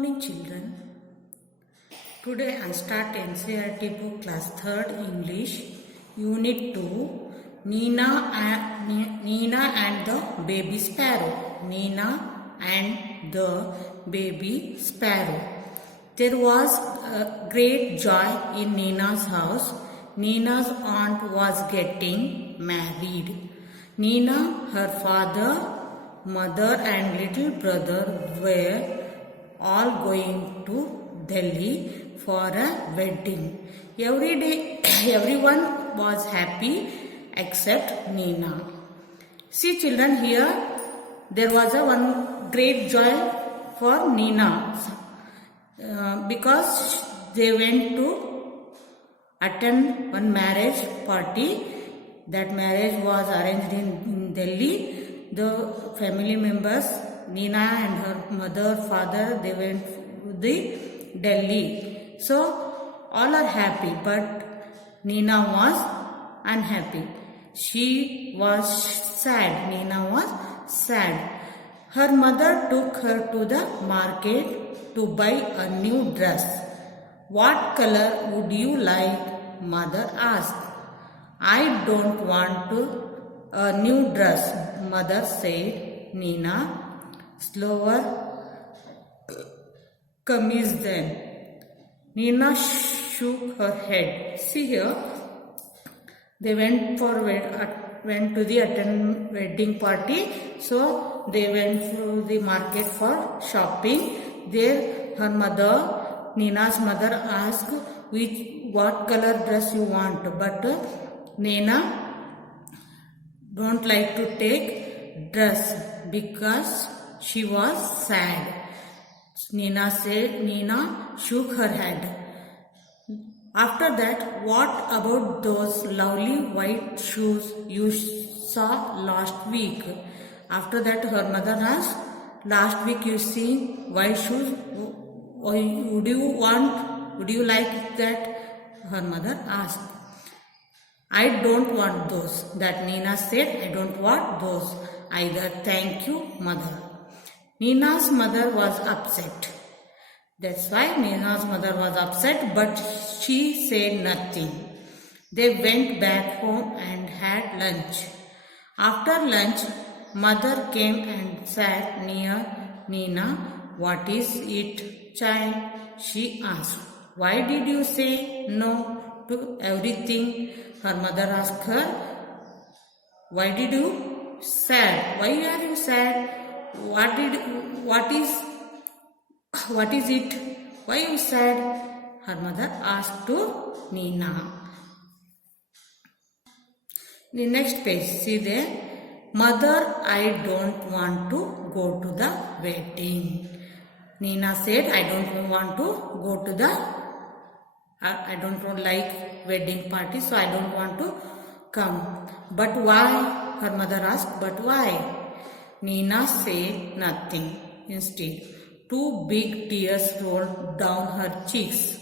Morning children. Today I start NCERT book class 3rd English Unit 2 Nina and the Baby Sparrow. Nina and the Baby Sparrow. There was a great joy in Nina's house. Nina's aunt was getting married. Nina, her father, mother and little brother were all going to Delhi for a wedding. Every day, everyone was happy except Nina. See children, here there was a one great joy for Nina because they went to attend one marriage party. That marriage was arranged in Delhi. The family members, Nina and her mother, father, they went to the Delhi. So all are happy, but Nina was unhappy. She was sad. Nina was sad. Her mother took her to the market to buy a new dress. What color would you like? Mother asked. I don't want a new dress, mother said. Nina, slower, kameez then. Nina shook her head. See here, they went to the attend wedding party. So they went to the market for shopping. There, her mother, Nina's mother asked what color dress you want, but Nina don't like to take dress because she was sad. Nina shook her head. After that, what about those lovely white shoes you saw last week? After that, her mother asked, last week you see white shoes, would you like that? Her mother asked. I don't want those. That Nina said, I don't want those either. Thank you, mother. Nina's mother was upset. That's why Nina's mother was upset, but she said nothing. They went back home and had lunch. After lunch, mother came and sat near Nina. What is it, child? She asked. Why did you say no to everything? Her mother asked her. Why did you sad? Why are you sad? What is it? Why you sad? Her mother asked to Nina. The next page, see there. Mother, I don't want to go to the wedding. Nina said, I don't want to go to the I don't like wedding party, so I don't want to come. But why? Her mother asked, but why? Nina said nothing. Instead, 2 big tears rolled down her cheeks.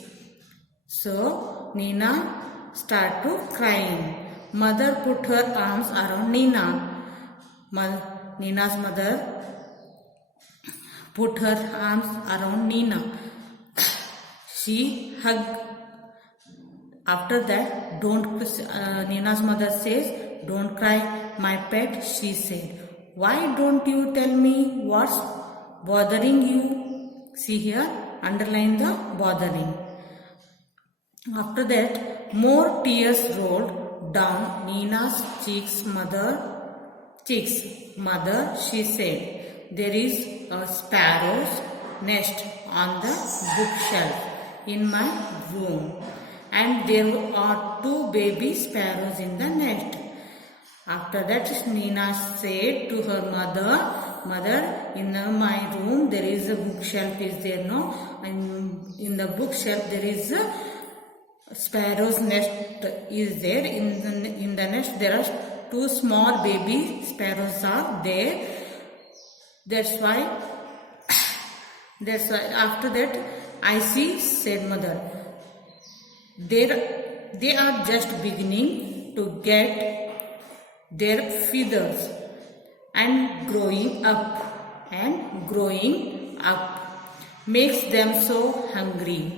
So, Nina started crying. Mother put her arms around Nina. Nina's mother put her arms around Nina. She hugged. After that, Nina's mother says, don't cry, my pet, she said. Why don't you tell me what's bothering you? See here, underline the bothering. After that, more tears rolled down Nina's cheeks. Mother, she said, there is a sparrow's nest on the bookshelf in my room. And there are 2 baby sparrows in the nest. After that, Nina said to her mother, in my room there is a bookshelf, is there no? And in the bookshelf there is a sparrow's nest is there. In the nest there are 2 small baby sparrows are there. That's why after that I see, said mother. They are just beginning to get their feathers and growing up. makes them so hungry.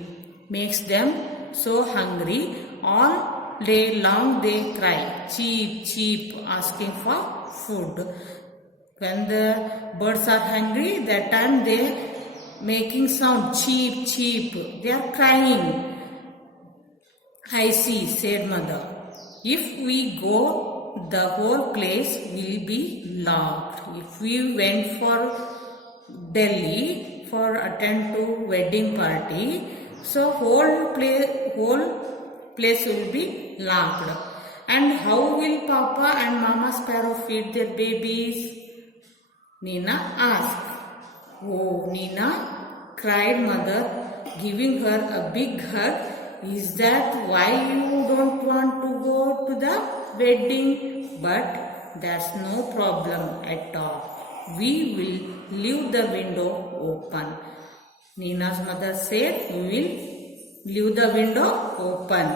Makes them so hungry. All day long they cry, cheep, cheep, asking for food. When the birds are hungry, that time they making sound, cheep, cheep. They are crying. I see, said mother. If we go, the whole place will be locked. If we went for Delhi for attend to wedding party, so whole place will be locked. And how will Papa and Mama Sparrow feed their babies? Nina asked. Oh, Nina, cried mother, giving her a big hug. Is that why you don't want to go to the wedding? But that's no problem at all. We will leave the window open. Nina's mother said, we will leave the window open.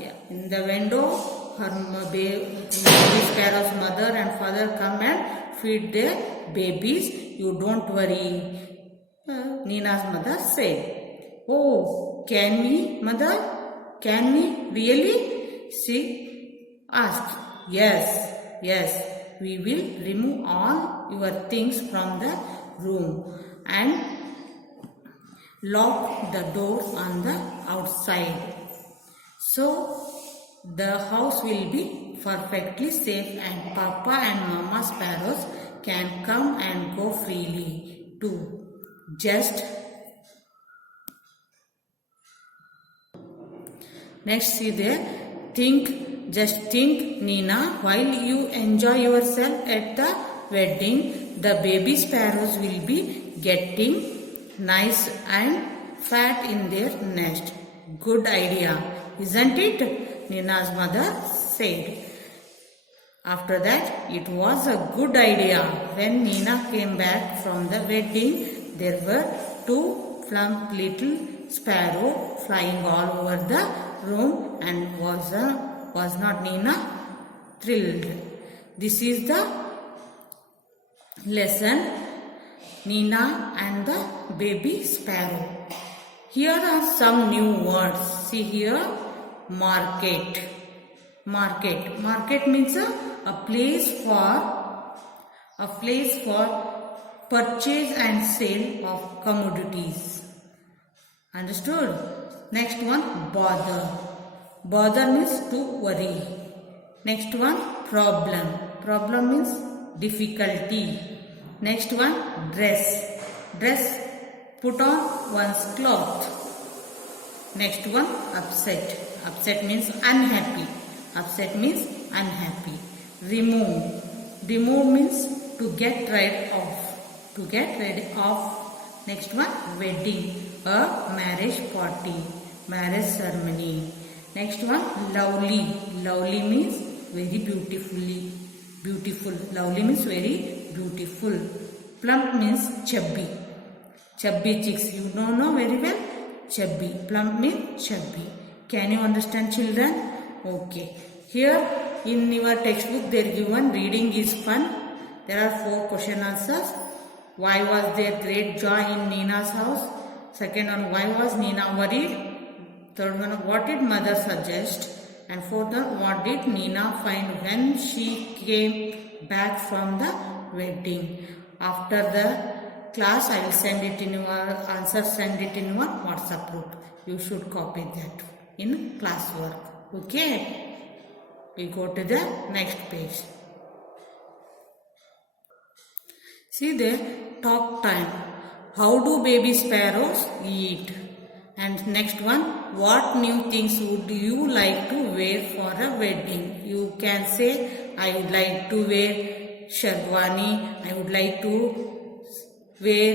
Yeah. In the window, her baby sparrow's mother and father come and feed their babies. You don't worry, Nina's mother said. Oh, can we, mother? Can we really? She asked. Yes, yes, we will remove all your things from the room and lock the door on the outside. So the house will be perfectly safe and Papa and Mama sparrows can come and go freely too. Next, see there. Just think, Nina, while you enjoy yourself at the wedding, the baby sparrows will be getting nice and fat in their nest. Good idea, isn't it? Nina's mother said. After that, it was a good idea. When Nina came back from the wedding, there were 2 plump little sparrows flying all over the room, and was not Nina thrilled? This is the lesson, Nina and the baby sparrow. Here are some new words. See here, market. Market means a place for purchase and sale of commodities. Understood? Next one, bother. Bother means to worry. Next one, problem. Problem means difficulty. Next one, dress. Dress, put on one's cloth. Next one, upset. Upset means unhappy. Upset means unhappy. Remove. Remove means to get rid of. To get rid of. Next one, wedding. A marriage party. Marriage ceremony. Next one, lovely. Lovely means very beautiful. Lovely means very beautiful. Plump means chubby. Chubby chicks. You don't know very well. Chubby. Plump means chubby. Can you understand, children? Okay. Here in your textbook they are given reading is fun. There are 4 question answers. Why was there great joy in Nina's house? Second one, why was Nina worried? Third one, what did mother suggest? And fourth one, what did Nina find when she came back from the wedding? After the class, I will send it in your answer, send it in your WhatsApp group. You should copy that in classwork. Okay? We go to the next page. See there, talk time. How do baby sparrows eat? And next one, what new things would you like to wear for a wedding? You can say, I would like to wear sherwani, I would like to wear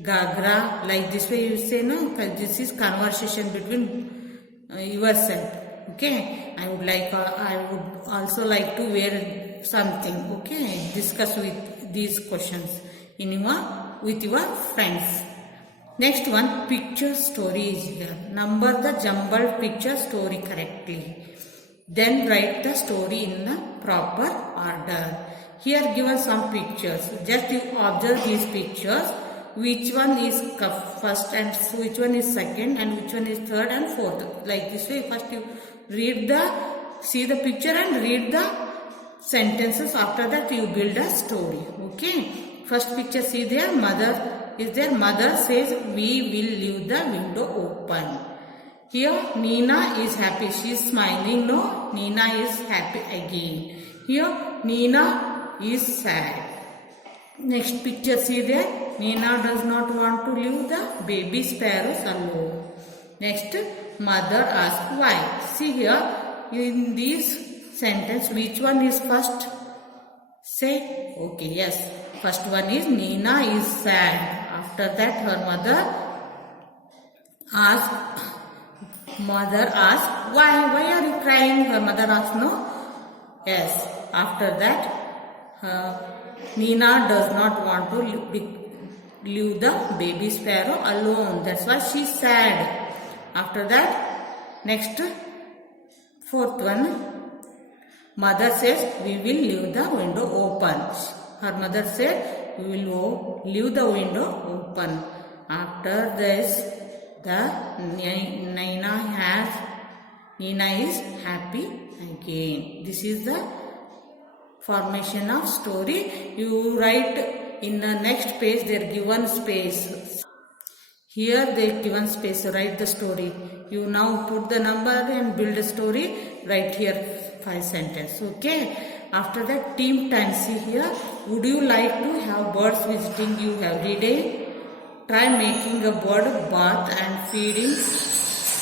gagra. Like this way you say, no, this is conversation between yourself. Okay, I would also like to wear something. Okay, discuss with these questions with your friends. Next one, picture story is here. Number the jumbled picture story correctly. Then write the story in the proper order. Here given some pictures. Just you observe these pictures. which one is first and which one is second and which one is third and fourth. Like this way, first you see the picture and read the sentences. After that you build a story. Okay. First picture, see there, mother is there. Mother says, we will leave the window open. Here Nina is happy. She is smiling. No, Nina is happy again. Here Nina is sad. Next picture, see there. Nina does not want to leave the baby sparrows alone. Next, mother asks why. See here, in this sentence, which one is first? Say, okay, yes. First one is Nina is sad. After that, her mother asks why? Why are you crying? Her mother asks, no? Yes. After that, Nina does not want to leave the baby sparrow alone. That's why she's sad. After that, next, fourth one, mother says, we will leave the window open. Her mother said, we will leave the window open. After this, Nina is happy again. This is the formation of story. You write in the next page, they are given space. Here they are given space, write the story. You now put the number and build a story. Write here 5 sentences. Okay. After that, team time. See here. Would you like to have birds visiting you every day? Try making a bird bath and feeding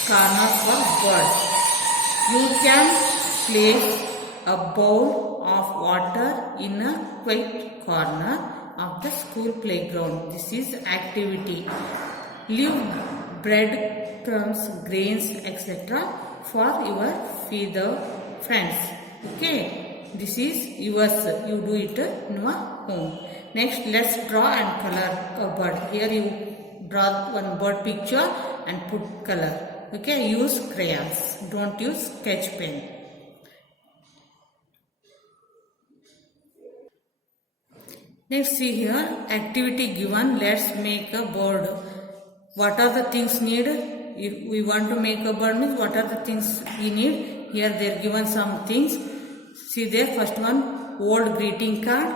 corners for birds. You can place a bowl of water in a quiet corner of the school playground. This is activity. Leave bread, crumbs, grains, etc. for your feather friends. Okay. This is yours. You do it in your home. Next, let's draw and color a bird. Here you draw one bird picture and put color. Okay. Use crayons. Don't use sketch pen. Next, see here, activity given. Let's make a bird. What are the things needed? If we want to make a bird, means what are the things we need? Here they are given some things. See there, first one, old greeting card,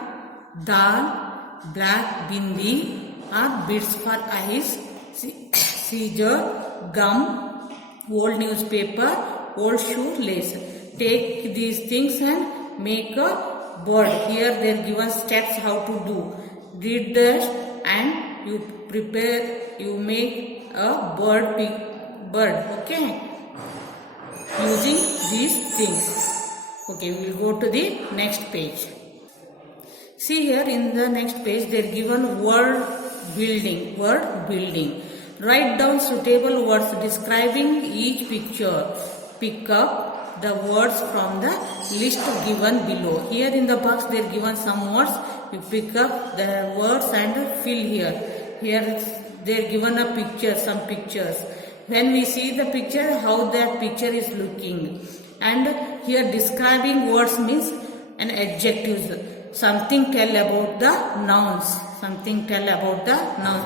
dal, black bindi or beads for eyes, scissor, gum, old newspaper, old shoelace. Take these things and make a bird. Here they are given steps how to do. Read this and you make a bird. Okay, using these things. Okay, we will go to the next page. See here in the next page they are given word building. Write down suitable words describing each picture. Pick up the words from the list given below. Here in the box they are given some words. You pick up the words and fill here. Here they are given a picture, some pictures. When we see the picture, how that picture is looking. And here describing words means an adjective. Something tell about the nouns.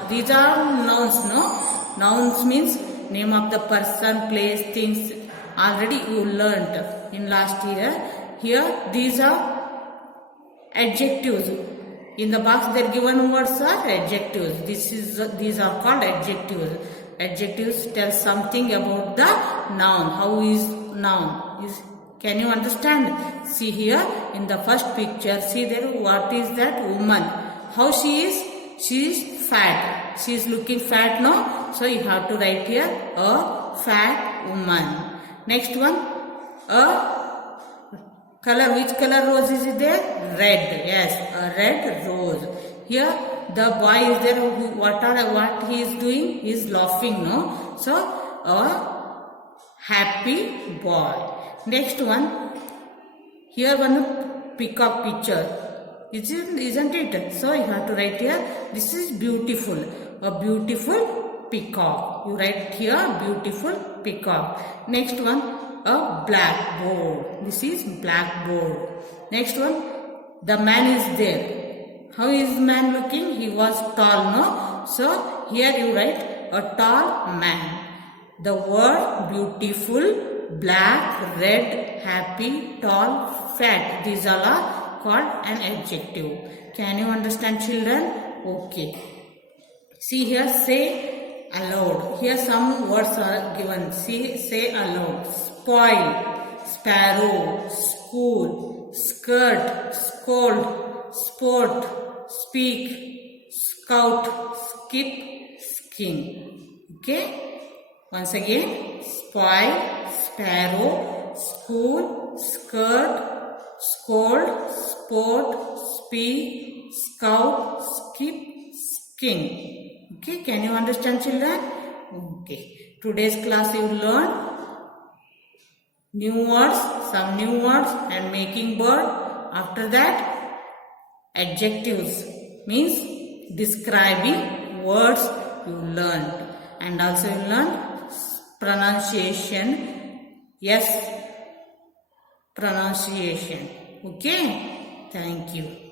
These are nouns, no? Nouns means name of the person, place, things. Already you learnt in last year. Here these are adjectives. In the box they are given words are adjectives. These are called adjectives. Adjectives tell something about the noun. How is noun? Can you understand? See here in the first picture, see there, what is that woman? How she is? She is fat. She is looking fat, no? So you have to write here a fat woman. Next one, a color. Which color rose is there? Red. Yes, a red rose. Here the boy is there. What he is doing? He is laughing, no? So a happy boy. Next one, here one peacock picture, isn't it? So you have to write here, this is beautiful, a beautiful peacock. You write here, beautiful peacock. Next one, a blackboard. This is blackboard. Next one, the man is there. How is man looking? He was tall, no? So here you write a tall man. The word beautiful, black, red, happy, tall, fat. These all are called an adjective. Can you understand, children? Okay. See here, say aloud. Here some words are given. See, say aloud. Spoil, sparrow, school, skirt, scold, sport, speak, scout, skip, skin. Okay? Once again, spoil, sparrow, school, skirt, scold, sport, speak, scout, skip, skin. Okay, can you understand, children? Okay. Today's class you learn new words, some new words and making bird. After that, adjectives means describing words you learned. And also you learn pronunciation. Yes, pronunciation. Okay. Thank you.